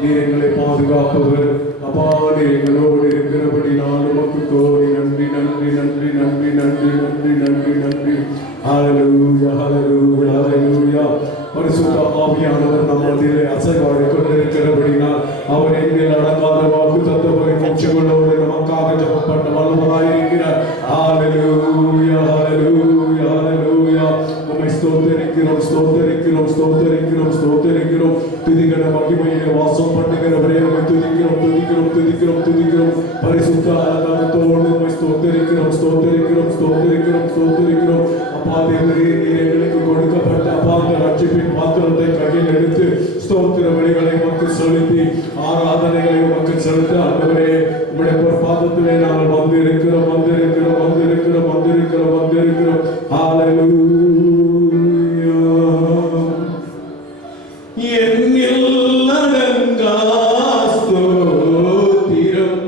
நீர் எங்களை பாதுகாப்பவர். அப்பா, நீர் எங்களோடு இருக்கிறபடி நான் உமக்கு கோடி நன்றி நன்றி நன்றி நன்றி நன்றி நன்றி நன்றி நன்றி. ஹல்லேலூயா ஹல்லேலூயா ஹல்லேலூயா. பரிசுத்த ஆவியானவர் நம்மிலே அசைவாடிக் கொண்டிருக்கிறபடினால் அவர் எங்கள் அடங்காத வாக்கு தத்தபடி மூச்சுகளோடு நமக்காக ஜெபப்பட்ட வல்லவராயிருக்கிறார். ஹல்லேலூயா ஹல்லேலூயா ஹல்லேலூயா. உம்மை ஸ்தோத்திரிக்கிறோம் ஸ்தோத்திரிக்கிறோம் ஸ்தோத்திரிக்கிறோம் ஸ்தோத்திரிக்கிறோம். துதிக்கிற மகிமையிலே வாசம் பண்ணுகிறவரே உம்மை துதிக்கிறோம் துதிக்கிறோம் துதிக்கிறோம் துதிக்கிறோம். பரிசுத்த ஆராதனத்தோடு உம்மை ஸ்தோத்திரிக்கிறோம் ஸ்தோத்திரிக்கிறோம் ஸ்தோத்திரிக்கிறோம் ஸ்தோத்திரிக்கிறோம். அப்பா தேவரே, நீர் எங்களுக்கு கொடுக்கப்பட்ட அப்பா அந்த ரட்சிப்பின் பாத்திரத்தை கையில் எடுத்து ஸ்தோத்திர பலிகளை உமக்கு செலுத்தி ஆராதனைகளை உமக்கு செலுத்த ஆண்டவரே உம்முடைய பொற்பாதத்திலே நாங்கள் வந்திருக்கிறோம் வந்திருக்கிறோம் வந்திருக்கிறோம் வந்திருக்கிறோம் வந்திருக்கிறோம். ஹல்லேலூயா. என்னில் அடங்கா ஸ்தோத்திரம்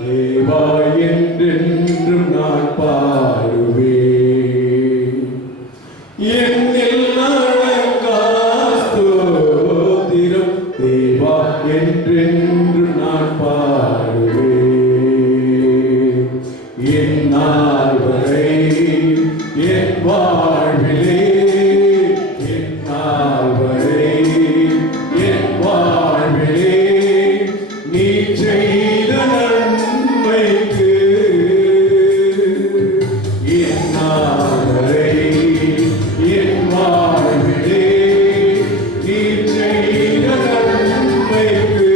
தேவா என்றென்றும் நான் பாடுவேன். என்னில் அடங்கா ஸ்தோத்திரம் தேவா என்றென்றும் நான் பாடுவேன். என் நாள் வரை என் வாழ்விலே என் நாள் வரை என் வாழ்விலே நீ செய்த நன்மைக்கு என் நாள் வரை என் வாழ்விலே நீ செய்த நன்மைக்கு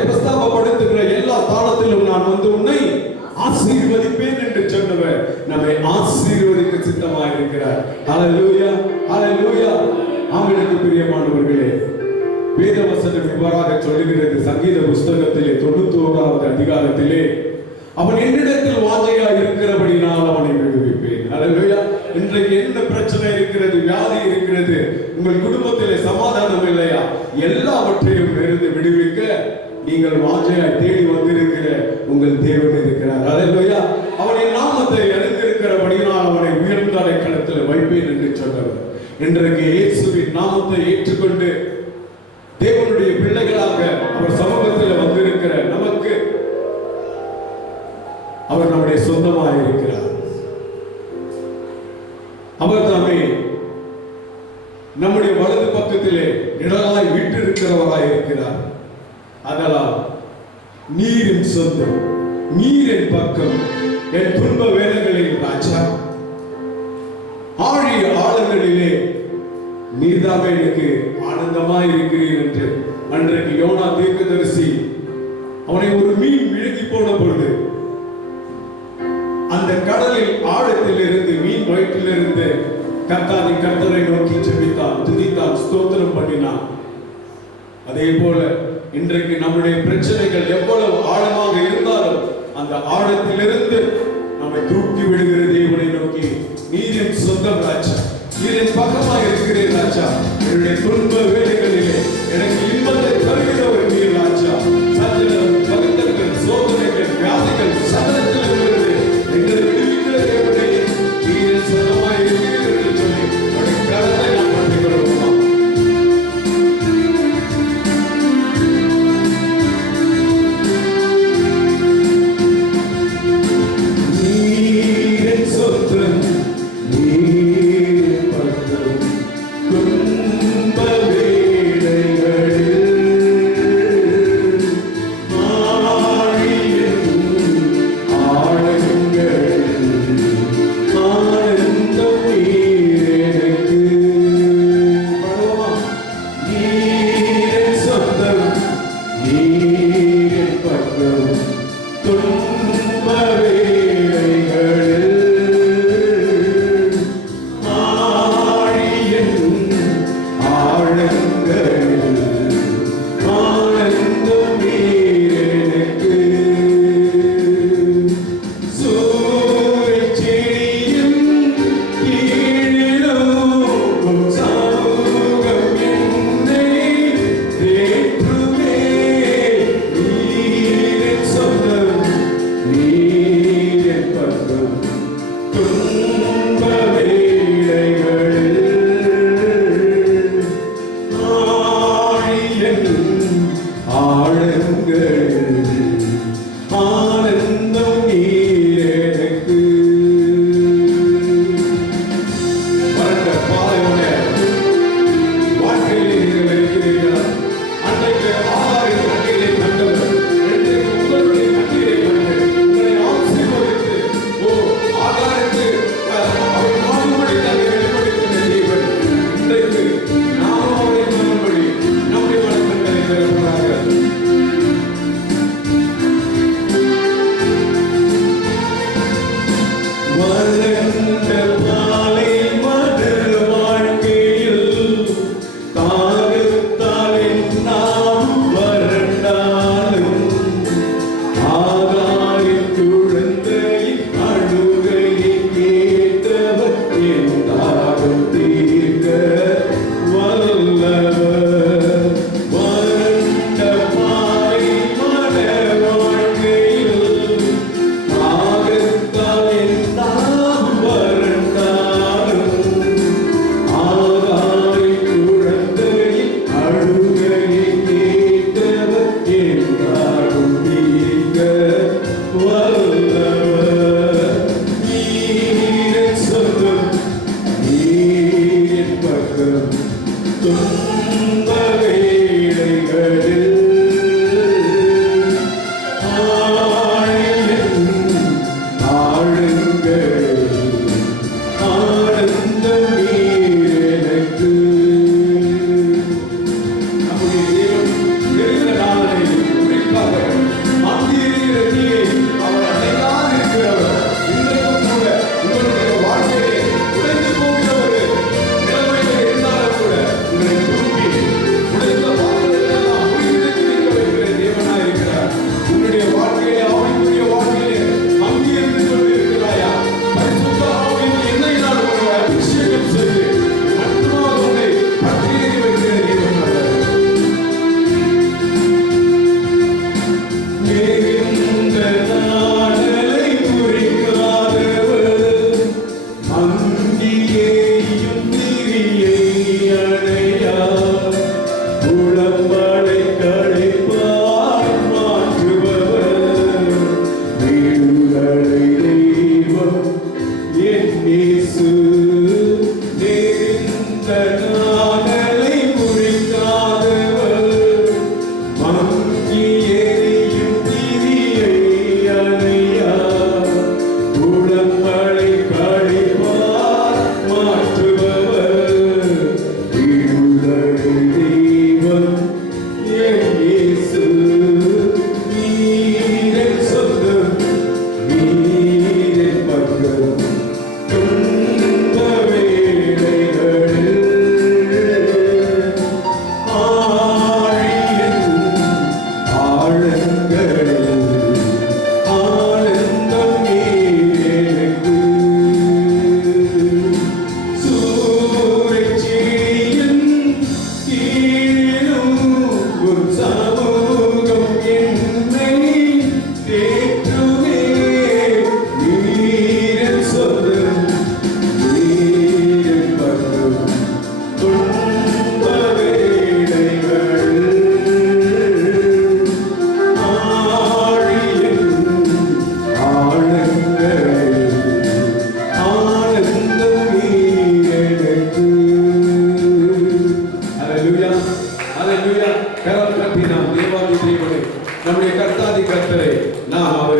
பிரஸ்தாபப்படுத்துகிற எல்லா தாளத்திலும் நான் வந்து உன்னை ஆசீர்வதிப்பேன் என்று சொன்னவர் நம்மை ஆசீர்வதிக்க சித்தமாக இருக்கிறார். ஹல்லேலூயா, ஹல்லேலூயா. ஆமெனுக்கு பிரியமானவர்களே, வேதவசனம் இவ்வாறாக சொல்லுகிறது. சங்கீத புஸ்தகத்திலே 91வது அதிகாரத்திலே, அவன் என்னிடத்தில் வாஞ்சையா இருக்கிறபடினால் அவனை விடுவிப்பேன். ஹல்லேலூயா. இன்றைக்கு என்ன பிரச்சனை இருக்கிறது? வியாதி இருக்கிறது, உங்கள் குடும்பத்திலே சமாதானம் இல்லையா? எல்லாவற்றையும் இருந்து விடுவிக்க நீங்கள் வாஞ்சையாய் தேடி வந்திருக்கிற உங்கள் தேவன் இருக்கிறார். ஹல்லேலூயா. அவனின் நாமத்தை அறிந்திருக்கிறபடினால் அவனை உயர்ந்த அடைக்கலத்தில் வைப்பேன் என்று சொன்னவர் இன்றைக்கு இயேசுவின் நாமத்தை ஏற்றுக்கொண்டு தேவனுடைய பிள்ளைகளாக அவர் சமூகத்தில் வந்திருக்கிற நமக்கு அவர் நம்முடைய சொந்தமாக இருக்கிறார். அவர் தாமே நம்முடைய வலது பக்கத்திலே நிழலாய் விட்டிருக்கிறவராய் இருக்கிறார். அதனால் நீரின் சொந்தம், நீரின் பக்கம், என் துன்ப வேலைகளில் ராஜா, ஆழிய ஆழங்களிலே நீர்தாமே எனக்கு ஆனந்தமாய் இருக்கிறீர் என்று அன்றைக்கு யோனா தீர்க்கதரிசி அவனை ஒரு மீன் விழுங்கி போன பொழுது அந்த கடலில் ஆழத்தில் இருந்து மீன் வயிற்றிலிருந்து கர்த்தரை நோக்கி ஜெபித்தான், துதித்தான், ஸ்தோத்திரம் பண்ணினான். அதே போல இன்றைக்கு நம்முடைய பிரச்சனைகள் எவ்வளவு ஆழமாக இருந்தாலும் அந்த ஆழத்திலிருந்து நம்மை தூக்கி விடுகிற தேவனை நோக்கி, நீரின் சொந்தம் ராஜா, நீரின் பக்கமாக இருக்கிறேன் ராஜா, என்னுடைய துன்ப வேலைகளிலே எனக்கு இன்பத்தை தருகிறவர் நீர் ராஜா. சஞ்சலம், பகுத்தங்கள், சோதனைகள், வியாதிகள் சகலத்திலிருந்து எங்களை விடுவிக்கிற தேவனை நீரின் சொந்தமாக இருக்கிறீர் என்று சொல்லி அவருடைய கரத்தை நாம் பற்றிக் கொள்வோமா? துன்ப வேளைகளில்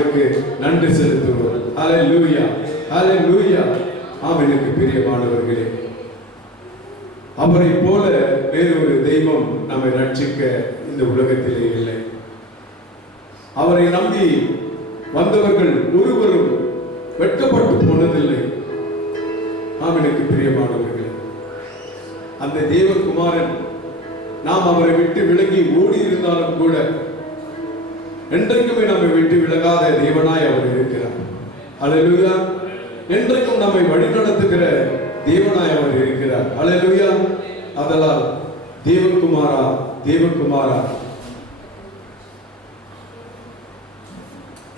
அவருக்கு நன்றி செலுத்துவோம். ஹல்லேலூயா, ஹல்லேலூயா. ஆம், எனக்கு பிரியமானவர்களே, அவரை போல வேறு ஒரு தெய்வம் நம்மை ரட்சிக்க இந்த உலகத்திலே இல்லை. அவரை நம்பி வந்தவர்கள் ஒருவரும் வெட்கப்பட்டு போனதில்லை. ஆம், எனக்கு பிரியமானவர்களே, அந்த தேவகுமாரன் நாம் அவரை விட்டு விலகி ஓடி இருந்தாலும் கூட என்றைக்குமே நம்மை விட்டு விலகாத தேவனாய் அவர் இருக்கிறார். அல்லேலூயா. என்றைக்கும் நம்மை வழிநடத்துகிற தேவனாய் அவர் இருக்கிறார். அல்லேலூயா. அதனால் தேவகுமாரா, தேவகுமாரா,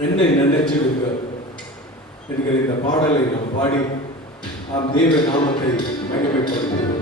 என்னை நினைச்சிருக்க என்கிற இந்த பாடலை நாம் பாடி நாம் தேவ நாமத்தை மகிமைப்படுத்துகிறோம்.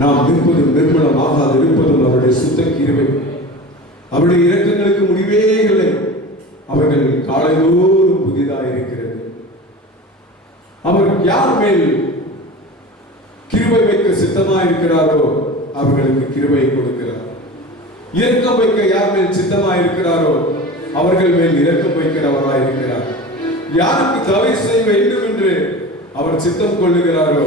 நாம் நிற்பதும் நிர்மலமாகாது இருப்பதும் அவருடைய சுத்த கிருபை. அவருடைய இரக்கங்களுக்கு முடிவே இல்லை. அவர்கள் காலைதோறும் புதிதாக இருக்கிறது. அவர் யார் மேல் கிருபை வைக்க சித்தமாக இருக்கிறாரோ அவர்களுக்கு கிருபை கொடுக்கிறார். இரக்கம் வைக்க யார் மேல் சித்தமாக இருக்கிறாரோ அவர்கள் மேல் இரக்கம் வைக்கிறவராய் இருக்கிறார். யாருக்கு தயவு செய்ய வேண்டும் என்று அவர் சித்தம் கொள்ளுகிறாரோ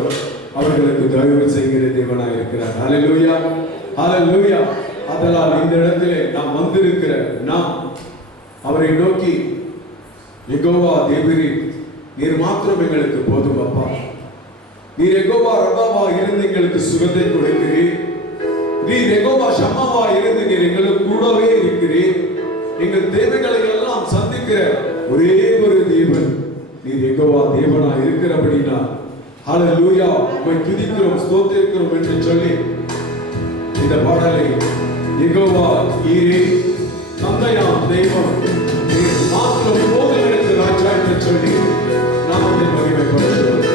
அவர்களுக்கு தயவு செய்கிற தேவனாய் இருக்கிறார். ஹல்லேலூயா, ஹல்லேலூயா. அதனால் இந்த இடத்திலே நாம் வந்திருக்கிற நாம் அவரை நோக்கி, யெகோவா தேவரீர், நீர் மாத்திரம் எங்களுக்கு போதும் அப்பா. நீர் யெகோவா ரபாவா இருந்து எங்களுக்கு சுகத்தை கொடுக்கிறீர். நீர் யெகோவா ஷம்மாவா இருந்து நீர் எங்களுக்கு கூடவே இருக்கிறீர். எங்கள் தேவைகளை எல்லாம் சந்திக்கிற ஒரே ஒரு தேவன் நீர் யெகோவா தேவனா இருக்கிறபடினா ஹல்லேலூயா, உம்மை துதிக்கிறோம், ஸ்தோத்திரிக்கிறோம் என்று சொல்லி இந்த பாடலை யெகோவா ஈரே, தந்தையாம் தெய்வம் நீர் மாத்திரம் போதும் எனக்கு ராஜா என்று சொல்லி நாமத்தை மகிமைப்படுத்துகிறோம்.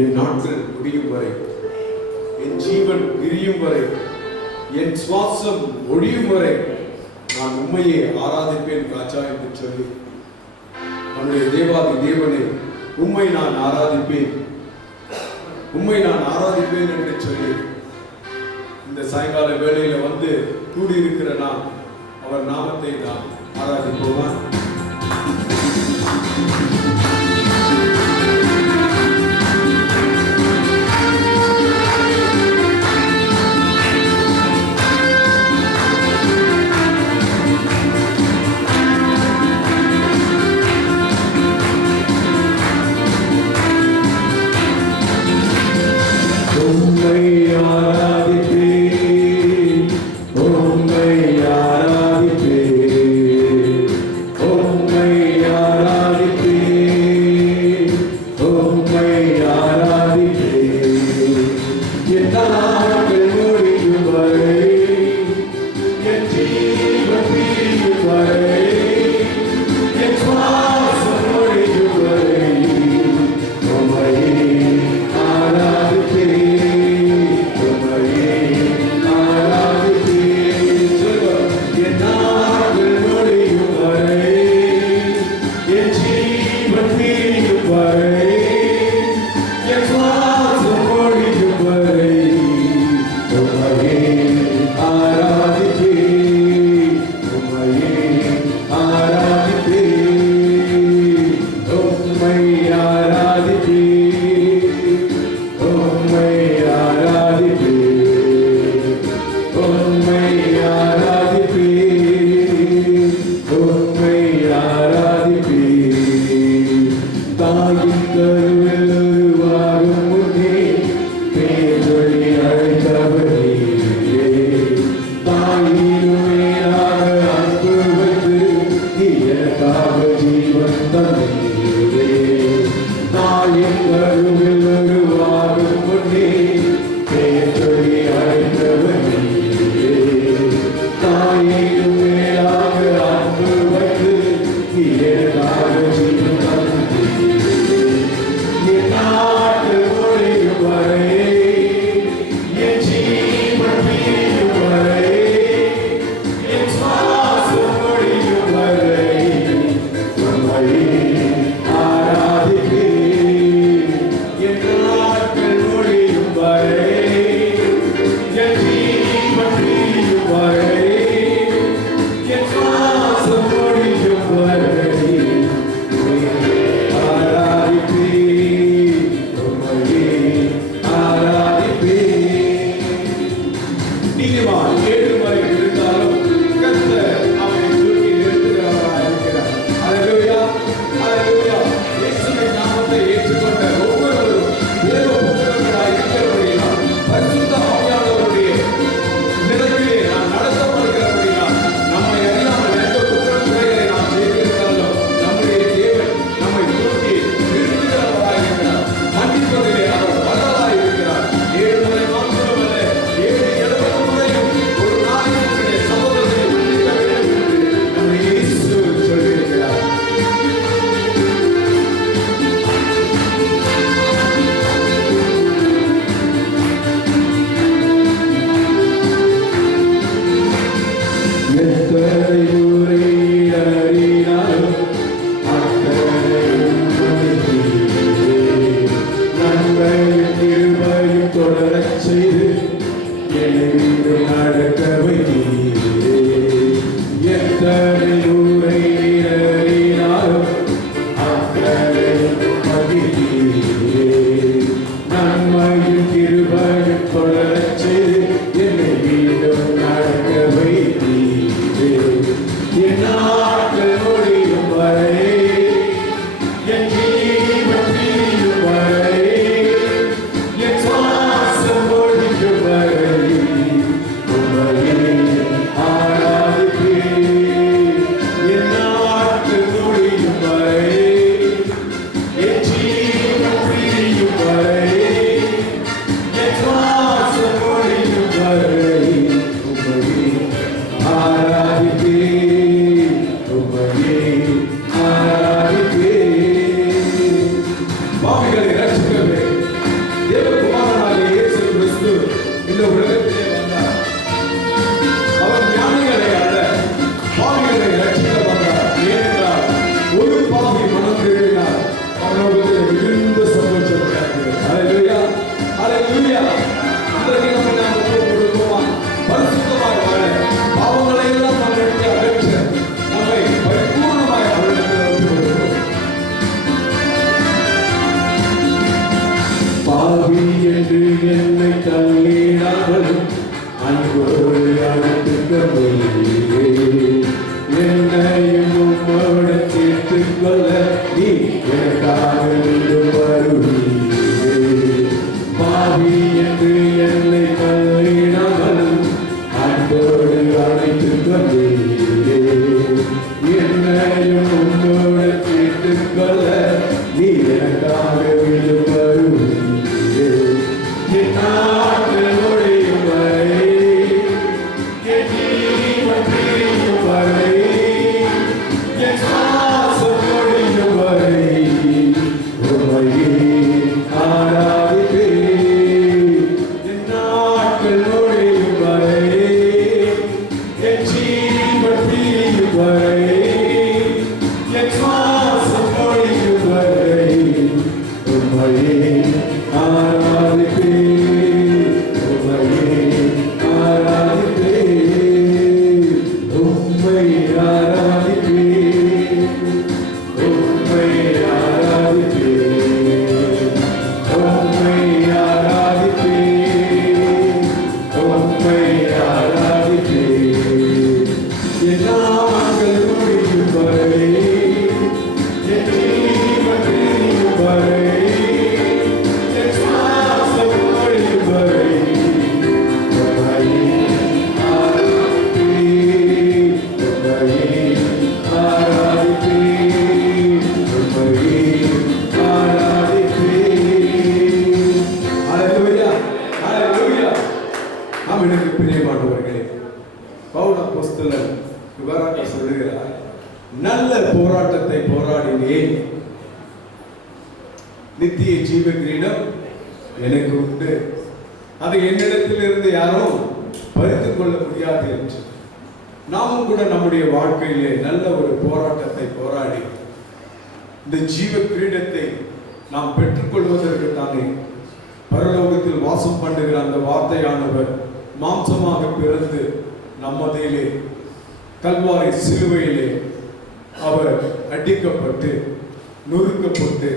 என் நாட்கள் முடியும் வரை, என் ஜீவன் பிரியும் வரை, என் சுவாசம் ஒழியும் வரை நான் உண்மையை ஆராதிப்பேன் ராஜா என்று சொல்லி, நம்முடைய தேவாதி தேவனை உண்மை நான் ஆராதிப்பேன், உண்மை நான் ஆராதிப்பேன் என்று சொல்லி இந்த சாயங்கால வேளையில வந்து கூடியிருக்கிற நாம் அவர் நாமத்தை நாம் ஆராதிப்போமா? இந்த உலகத்திலே வந்தார். அவர் ஞானிகளை அல்ல, பாவிகளை ரட்சிக்க வந்தார். ஏனென்றால் ஒரு பாவி மனம் திரும்பினார், பரலோகத்தில் மிகுந்த சந்தோஷம் கிடைக்கிறது. ஹல்லேலூயா, ஹல்லேலூயா. இன்றைக்கு நம்ம கொடுப்போமா பரிசுத்தமாய் வாழ, பாவங்களை எல்லாம் நம்மளுக்கு அகற்ற, நம்மை பரிபூர்ணமாய் அவரிடத்தில் ஒப்புக்கொடுக்கிறோம். பாவி என்று என்னை தள்ளினாலும் அன்போடு அழைத்துக் கொண்டீரே. என்னையும் உம்மோடு சேர்த்துக் கொள்ள நீ எனக்காக மீண்டும் வருவீரே. பாவி என்று என்னை தள்ளினாலும் அன்போடு அழைத்துக் கொண்டீரே. என்னையும் உம்மோடு சேர்த்துக் கொள்ள நீ எனக்காக மீண்டும் வருவீரே. என் நாட்கள் ஒழியும் வரை, என் ஜீவன் பிரியும் வரை, என் சுவாசம் ஒழியும் வரை உம்மையே ஆராதிப்பேன். என் நாட்கள் ஒழியும் வரை, என் ஜீவன் பிரியும் வரை, என் சுவாசம் ஒழியும் வரை உம்மையே ஆராதிப்பேன். உம்மையே ஆராதிப்பேன். உம்மை ஆராதிப்பேன். உம்மை ஆராதிப்பேன். உம்மை ஆராதிப்பேன். உம்மை ஆராதிப்பேன். என் நாட்கள் முடியும் வரை, என் ஜீவன் பிரியும் வரை, என் சுவாசம் ஒழியும் வரை உம்மையே ஆராதிப்பேன். உம்மையே ஆராதிப்பேன். உம்மையே ஆராதிப்பேன். ஹல்லேலூயா, ஹல்லேலூயா. ஆம், எனக்கு பிரியமானவர்களே, பவுல் அப்போஸ்தலன் இவ்வாறாக சொல்லுகிறார், நல்ல போராட்டத்தை போராடினேன், நித்திய ஜீவ கிரீடம் எனக்கு உண்டு, அதை என்னிடத்தில் இருந்து யாரும் பறித்துக் கொள்ள முடியாது என்று. நாமும் கூட நம்முடைய வாழ்க்கையிலே நல்ல ஒரு போராட்டத்தை போராடி இந்த ஜீவ கிரீடத்தை நாம் பெற்றுக்கொள்வதற்கு தானே பரலோகத்தில் வாசம் பண்ணுகிற அந்த வார்த்தையானவர் மாம்சமாக பிறந்து நம்மதிலே கல்வாரி சிலுவையிலே அவர் அடிக்கப்பட்டு நொறுக்கப்பட்டு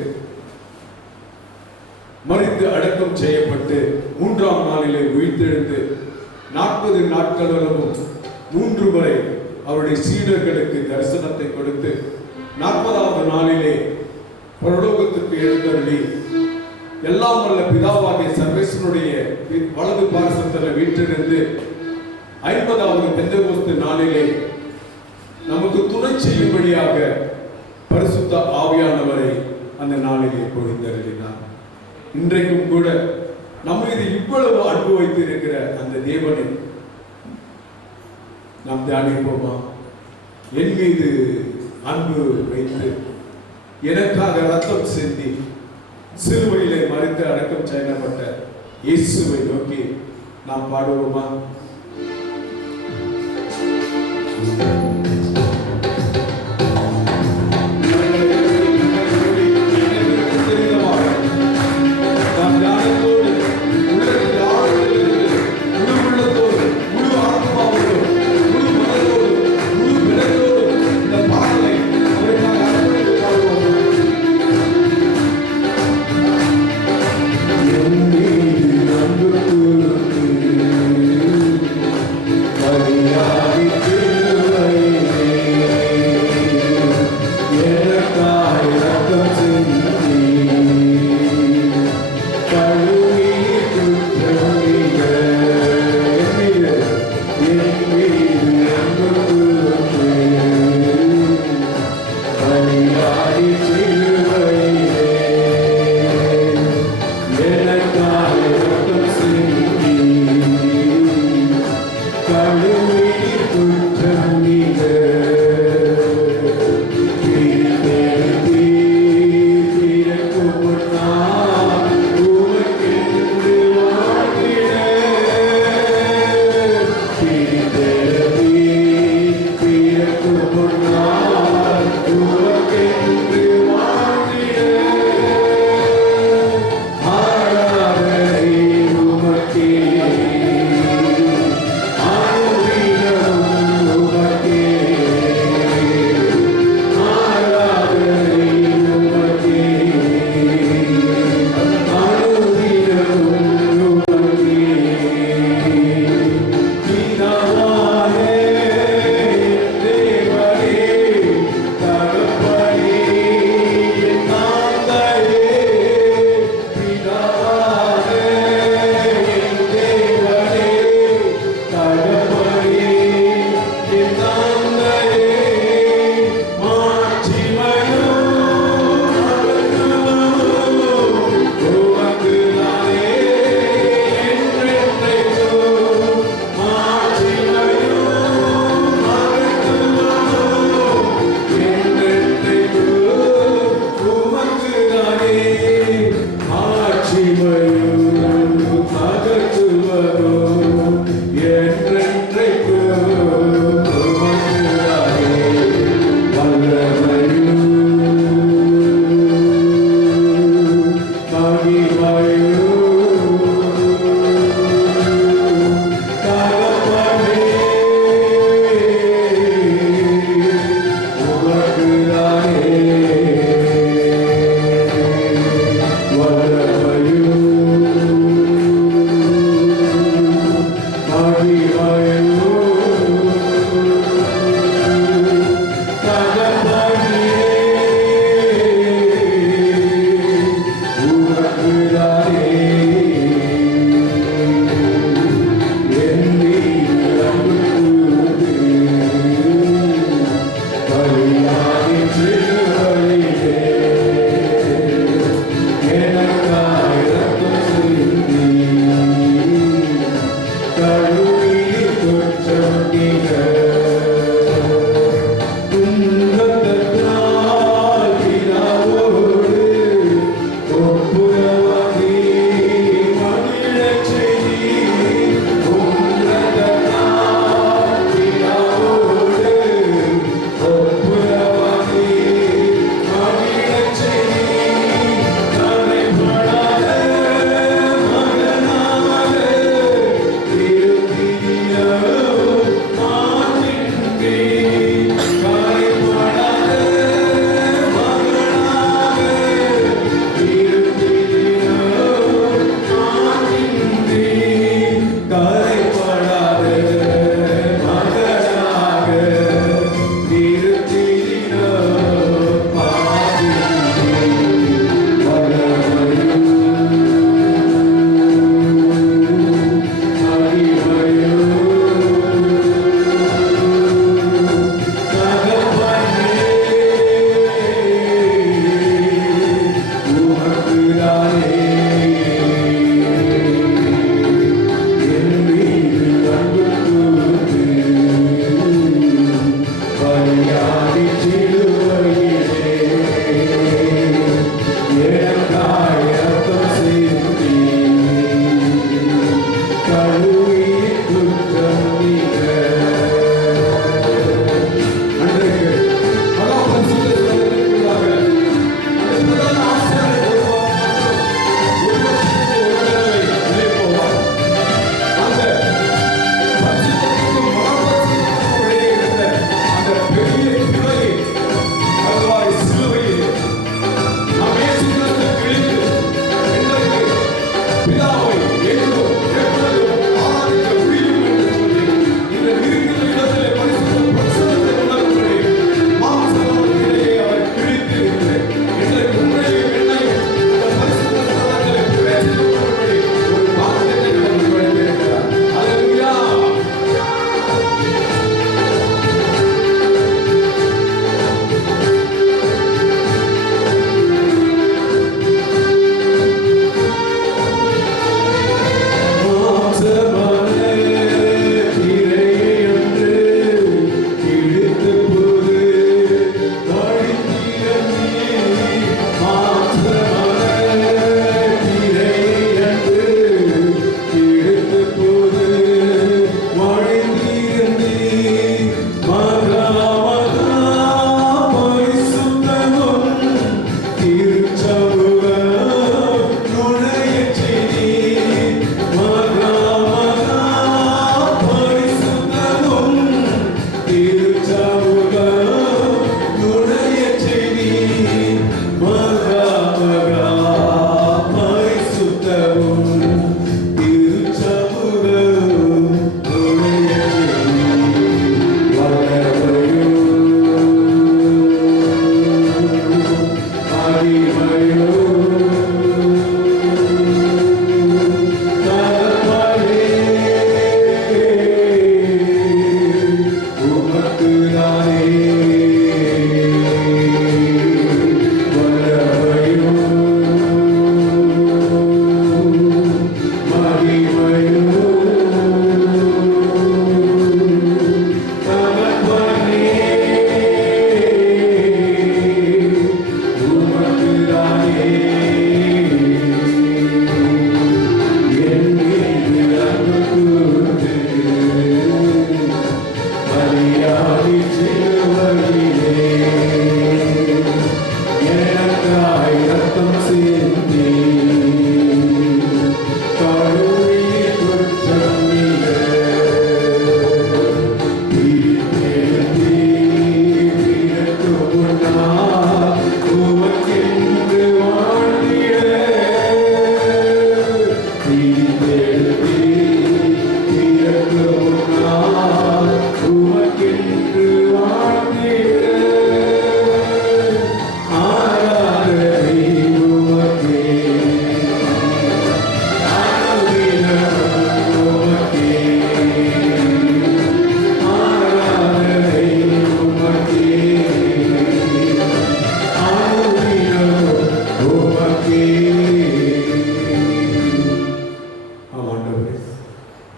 மரித்து அடக்கம் செய்யப்பட்டு 3ஆம் நாளிலே உயிர்த்தெழுந்து 40 நாட்களளவும் 3 முறை அவருடைய சீடர்களுக்கு தரிசனத்தை கொடுத்து 40ஆவது நாளிலே பரலோகத்திற்கு எழுந்தருளி எல்லாம் வல்ல பிதாவாகிய சர்வேஸ்வருடைய வலது பாரசத்தில் வீற்றிருந்து 50ஆவது பெந்தெகோஸ்து நாளிலே நமக்கு துணை செய்யும்படியாக பரிசுத்த ஆவியானவரை அந்த நாளிலே பொழிந்தருளினார். இன்றைக்கும் கூட நம்ம மீது இவ்வளவு அன்பு வைத்திருக்கிற அந்த தேவனை நாம் தியானிப்போமா? என் மீது அன்பு வைத்து எனக்காக ரத்தம் சிந்தி சிலுவையிலே மரித்து அடக்கம் செய்யப்பட்ட இயேசுவை நோக்கி நாம் பாடுவோமா? மரியாதை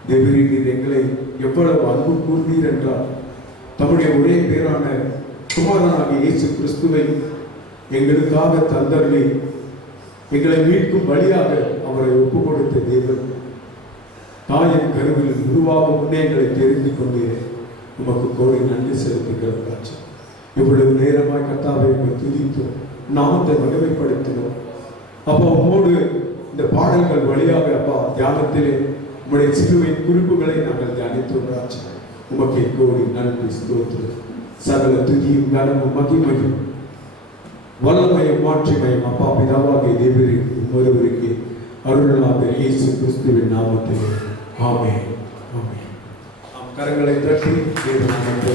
தேவரீர் எங்களை எவ்வளவு அன்பு கூர்ந்தீர் என்றால் தம்முடைய ஒரே பேரான குமாரனாகிய இயேசு கிறிஸ்துவை எங்களுக்காக தந்தருளி எங்களை மீட்கும் வழியாக அவரை ஒப்புக் கொடுத்த தேவன் தாயின் கருவில் உருவாகும் முன்னே எங்களை தெரிந்து கொண்டீரே. உமக்கு கோரி நன்றி செலுத்துகிறோம் ராஜா. இவ்வளவு நேரமாய் கர்த்தாவை துதித்தோம், நாமத்தை மகிமைப்படுத்தினோம். அப்பா உம்மோடு இந்த பாடல்கள் வழியாக அப்பா தியானத்திலே உம்முடைய சிலுவையின் குறிப்புகளை நாங்கள் தியானித்தோம் ராஜா. உமக்கு கோரி நன்றி ஸ்தோத்திரம். சகல துதியும் கனமும் மகிமையும் வல்லமையும் மாட்சிமையும் அப்பா பிதாவாகிய தேவரே ஒருவருக்கு அருளாக இயேசு கிறிஸ்துவின் நாமத்தில் ஆமென். ஆமென். கரங்களை தட்டி தேவ நாமத்தை